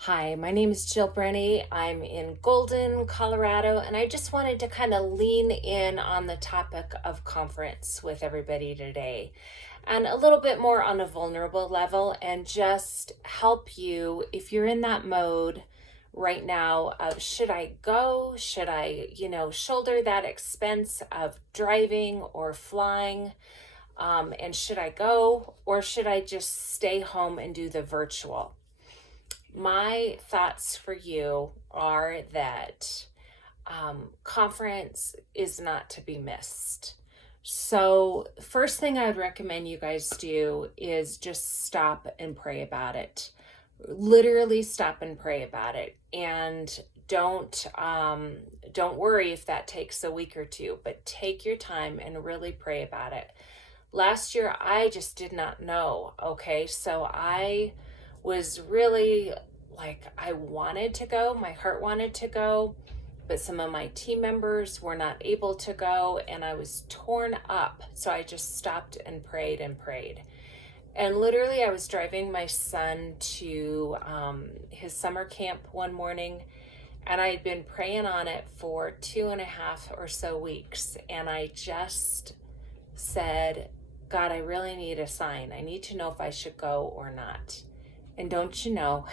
Hi, my name is Jill Brenny. I'm in Golden, Colorado, and I just wanted to kind of lean in on the topic of conference with everybody today and a little bit more on a vulnerable level and just help you if you're in that mode right now of should I go? Should I, shoulder that expense of driving or flying? And should I go or should I just stay home and do the virtual? My thoughts for you are that conference is not to be missed. So, first thing I would recommend you guys do is just stop and pray about it. Literally stop and pray about it, and don't worry if that takes a week or two, but take your time and really pray about it. Last year, I just did not know. Okay, so I was really like, I wanted to go, my heart wanted to go, but some of my team members were not able to go, and I was torn up. So I just stopped and prayed and prayed. And literally, I was driving my son to his summer camp one morning, and I had been praying on it for 2.5 or so weeks. And I just said, God, I really need a sign. I need to know if I should go or not. And don't you know,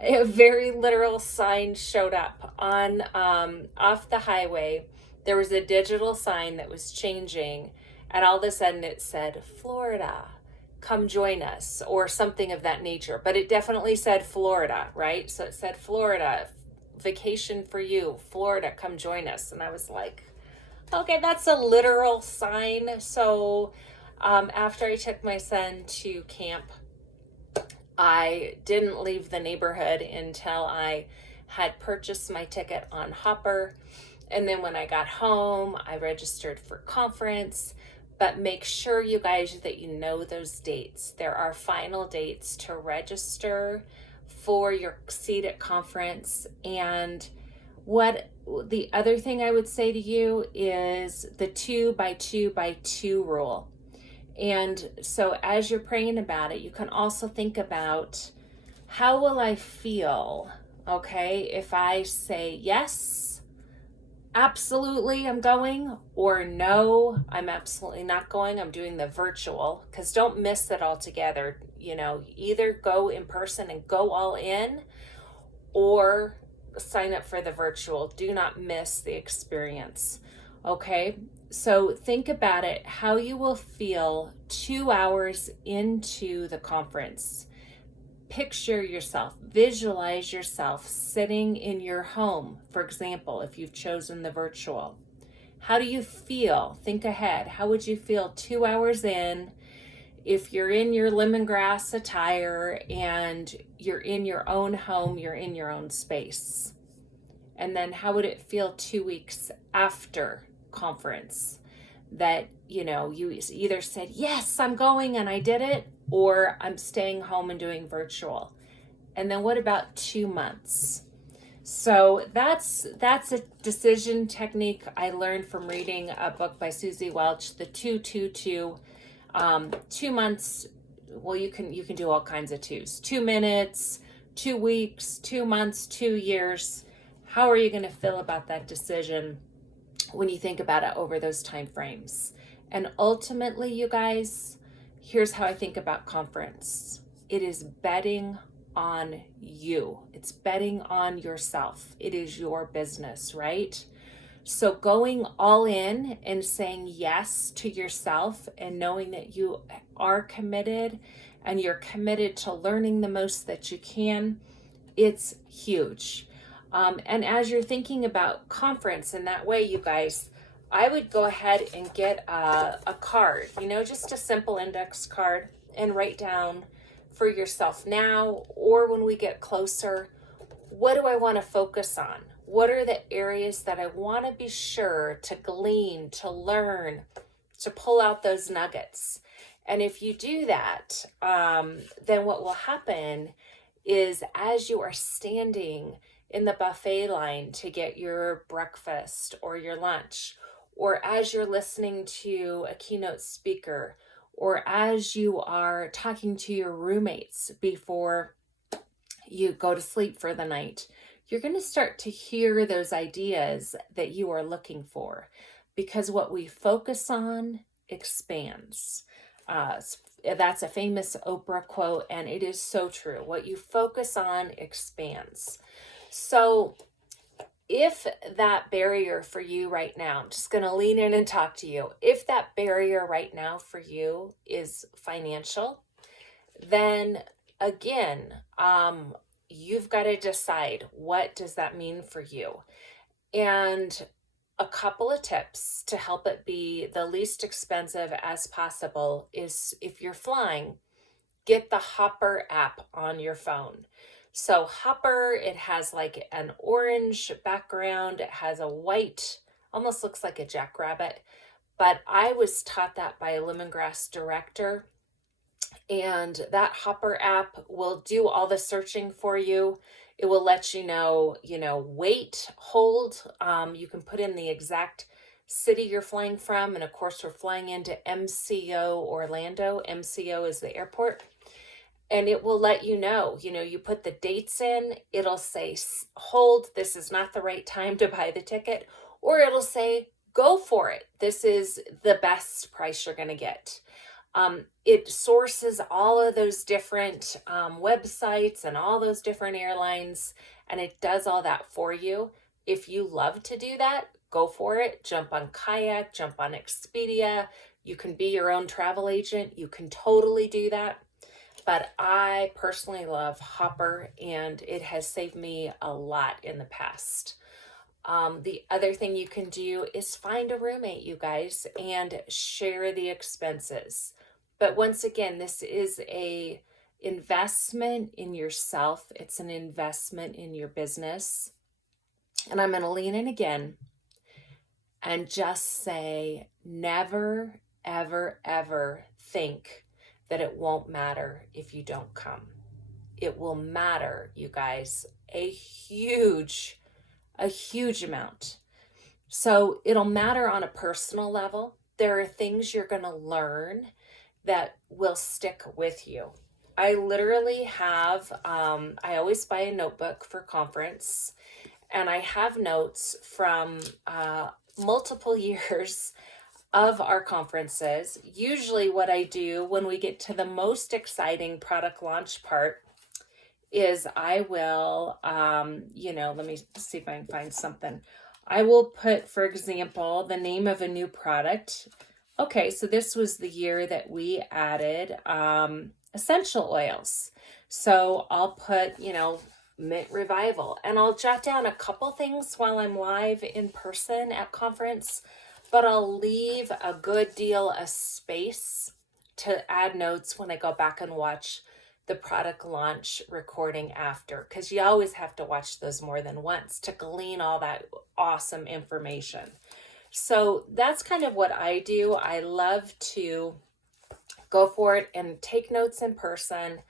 a very literal sign showed up on off the highway. There was a digital sign that was changing, and all of a sudden it said, Florida, come join us, or something of that nature. But it definitely said Florida, right? So it said Florida, vacation for you, Florida, come join us. And I was like, okay, that's a literal sign. So after I took my son to camp, I didn't leave the neighborhood until I had purchased my ticket on Hopper. And then when I got home, I registered for conference. But make sure, you guys, that you know those dates. There are final dates to register for your seat at conference. And what the other thing I would say to you is the 2 by 2 by 2 rule. And so as you're praying about it, you can also think about, how will I feel, okay, if I say yes, absolutely I'm going, or no, I'm absolutely not going, I'm doing the virtual, because don't miss it altogether. Either go in person and go all in, or sign up for the virtual. Do not miss the experience. Okay, so think about it, how you will feel 2 hours into the conference. Picture yourself, visualize yourself sitting in your home, for example, if you've chosen the virtual. How do you feel? Think ahead. How would you feel 2 hours in if you're in your lemongrass attire and you're in your own home, you're in your own space? And then how would it feel 2 weeks after conference that, you either said, yes, I'm going and I did it, or I'm staying home and doing virtual? And then what about 2 months? So that's a decision technique I learned from reading a book by Susie Welch, the 2-2-2. 2 months. Well, you can do all kinds of twos. 2 minutes, 2 weeks, 2 months, 2 years. How are you going to feel about that decision when you think about it over those time frames? And ultimately, you guys, here's how I think about conference. It is betting on you. It's betting on yourself. It is your business, right? So going all in and saying yes to yourself and knowing that you are committed and you're committed to learning the most that you can, it's huge. And as you're thinking about conference in that way, you guys, I would go ahead and get a card, just a simple index card, and write down for yourself now, or when we get closer, what do I want to focus on? What are the areas that I want to be sure to glean, to learn, to pull out those nuggets? And if you do that, then what will happen is, as you are standing in the buffet line to get your breakfast or your lunch, or as you're listening to a keynote speaker, or as you are talking to your roommates before you go to sleep for the night, you're going to start to hear those ideas that you are looking for, because what we focus on expands. That's a famous Oprah quote, and it is so true. What you focus on expands. So if that barrier for you right now, I'm just going to lean in and talk to you. If that barrier right now for you is financial, then again, you've got to decide, what does that mean for you? And a couple of tips to help it be the least expensive as possible is, if you're flying, get the Hopper app on your phone. So Hopper, it has like an orange background. It has a white, almost looks like a jackrabbit. But I was taught that by a lemongrass director. And that Hopper app will do all the searching for you. It will let you know, weight, hold. You can put in the exact city you're flying from. And of course, we're flying into MCO Orlando. MCO is the airport. And it will let you know, you put the dates in, it'll say, hold, this is not the right time to buy the ticket. Or it'll say, go for it. This is the best price you're going to get. It sources all of those different websites and all those different airlines, and it does all that for you. If you love to do that, go for it. Jump on Kayak, jump on Expedia. You can be your own travel agent. You can totally do that. But I personally love Hopper, and it has saved me a lot in the past. The other thing you can do is find a roommate, you guys, and share the expenses. But once again, this is a investment in yourself. It's an investment in your business. And I'm going to lean in again and just say, never, ever, ever think that it won't matter if you don't come. It will matter, you guys, a huge amount. So it'll matter on a personal level. There are things you're going to learn that will stick with you. I literally have, I always buy a notebook for conference, and I have notes from multiple years of our conferences. Usually what I do when we get to the most exciting product launch part is I will, let me see if I can find something. I will put, for example, the name of a new product. Okay, so this was the year that we added essential oils. So I'll put, Mint Revival, and I'll jot down a couple things while I'm live in person at conference, but I'll leave a good deal of space to add notes when I go back and watch the product launch recording after, because you always have to watch those more than once to glean all that awesome information. So that's kind of what I do. I love to go for it and take notes in person.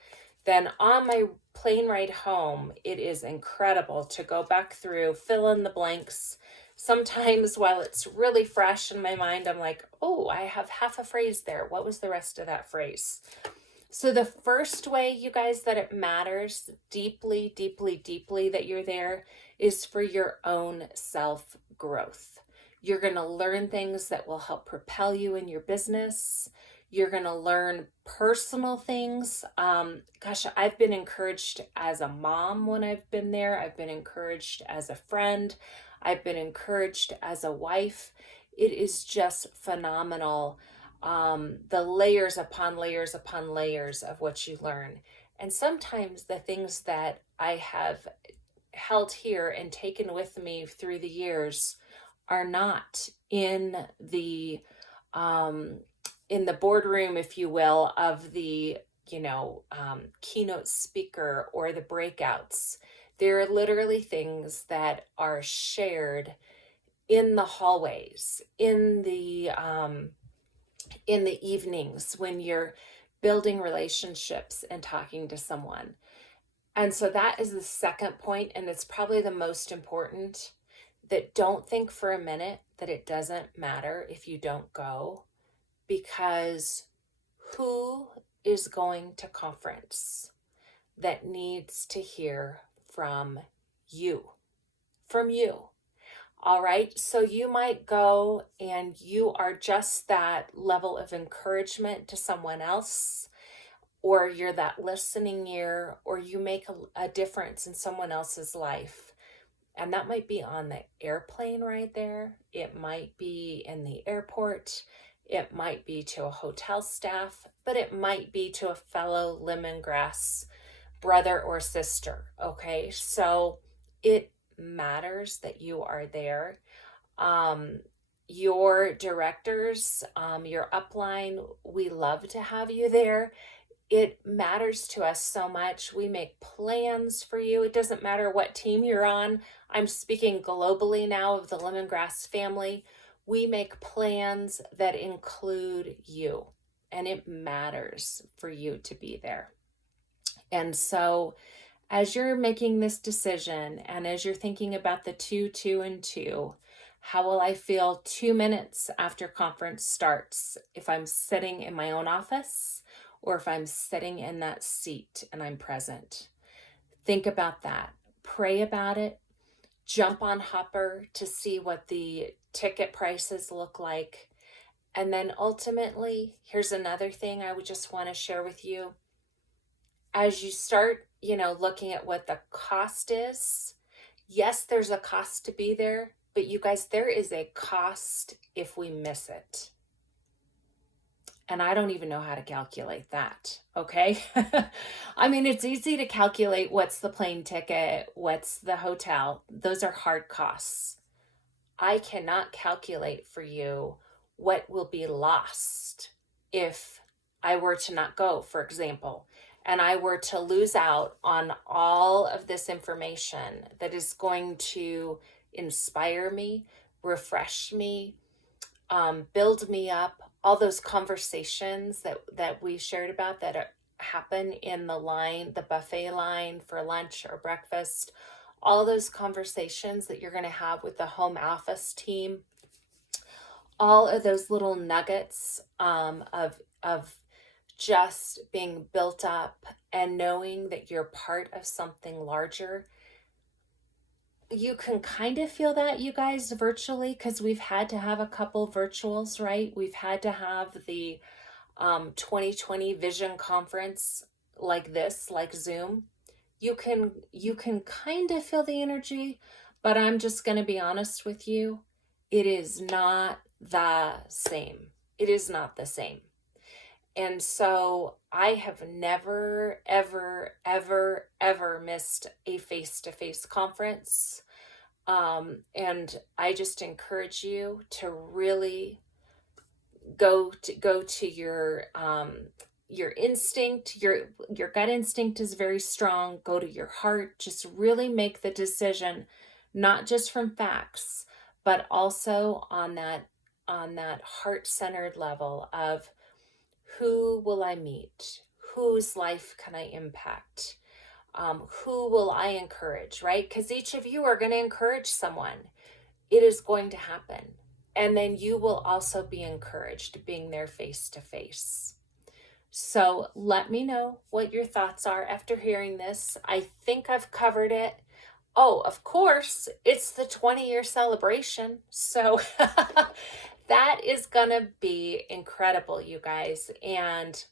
Then on my plane ride home, it is incredible to go back through, fill in the blanks. Sometimes while it's really fresh in my mind, I'm like, oh, I have half a phrase there. What was the rest of that phrase? So the first way, you guys, that it matters deeply, deeply, deeply that you're there is for your own self-growth. You're going to learn things that will help propel you in your business. You're going to learn personal things. I've been encouraged as a mom when I've been there. I've been encouraged as a friend. I've been encouraged as a wife. It is just phenomenal. The layers upon layers upon layers of what you learn. And sometimes the things that I have held here and taken with me through the years are not in the boardroom, if you will, of the keynote speaker or the breakouts. There are literally things that are shared in the hallways, in the evenings when you're building relationships and talking to someone. And so that is the second point, and it's probably the most important, that don't think for a minute that it doesn't matter if you don't go, because who is going to conference? that needs to hear from you, from you. All right. So you might go and you are just that level of encouragement to someone else, or you're that listening ear, or you make a difference in someone else's life. And that might be on the airplane right there. It might be in the airport. It might be to a hotel staff, but it might be to a fellow lemongrass brother or sister. Okay. So it matters that you are there. Your directors, your upline, we love to have you there. It matters to us so much. We make plans for you. It doesn't matter what team you're on. I'm speaking globally now of the Lemongrass family. We make plans that include you, and it matters for you to be there. And so as you're making this decision and as you're thinking about the 2, 2, and 2, how will I feel 2 minutes after conference starts if I'm sitting in my own office or if I'm sitting in that seat and I'm present? Think about that. Pray about it. Jump on Hopper to see what the ticket prices look like. And then ultimately, here's another thing I would just want to share with you. As you start, looking at what the cost is, yes, there's a cost to be there, but you guys, there is a cost if we miss it. And I don't even know how to calculate that, okay? I mean, it's easy to calculate what's the plane ticket, what's the hotel. Those are hard costs. I cannot calculate for you what will be lost if I were to not go, for example, and I were to lose out on all of this information that is going to inspire me, refresh me, build me up, all those conversations that we shared about that happen in the buffet line for lunch or breakfast, all those conversations that you're going to have with the home office team, all of those little nuggets of just being built up and knowing that you're part of something larger. You can kind of feel that, you guys, virtually, because we've had to have a couple virtuals, right? We've had to have the 2020 Vision Conference like this, like Zoom. You can kind of feel the energy, but I'm just going to be honest with you. It is not the same. It is not the same. And so I have never, ever, ever, ever missed a face-to-face conference. And I just encourage you to really go to your instinct. Your gut instinct is very strong. Go to your heart. Just really make the decision, not just from facts, but also on that heart-centered level of, who will I meet? Whose life can I impact? Who will I encourage, right? Because each of you are going to encourage someone. It is going to happen. And then you will also be encouraged being there face to face. So let me know what your thoughts are after hearing this. I think I've covered it. Oh, of course, it's the 20-year celebration. So that is going to be incredible, you guys. And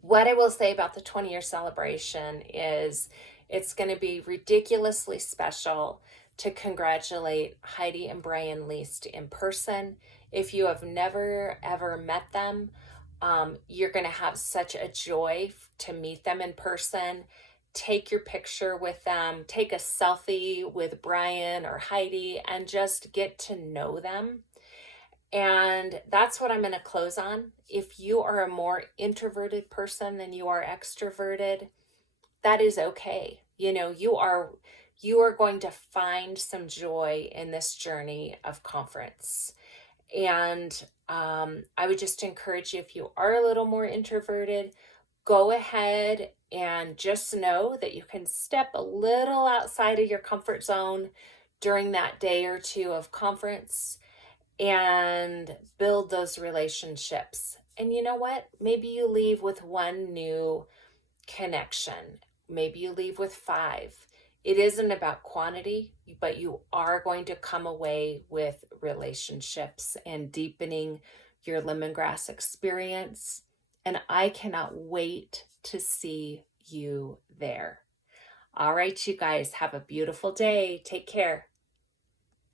what I will say about the 20-year celebration is it's going to be ridiculously special to congratulate Heidi and Brian Least in person. If you have never, ever met them, you're going to have such a joy to meet them in person. Take your picture with them, take a selfie with Brian or Heidi, and just get to know them. And that's what I'm going to close on. If you are a more introverted person than you are extroverted, that is okay. You are going to find some joy in this journey of conference. And I would just encourage you, if you are a little more introverted, go ahead and just know that you can step a little outside of your comfort zone during that day or two of conference and build those relationships. And you know what? Maybe you leave with one new connection. maybe you leave with 5. It isn't about quantity, but you are going to come away with relationships and deepening your lemongrass experience. And I cannot wait to see you there. All right, you guys, have a beautiful day. Take care.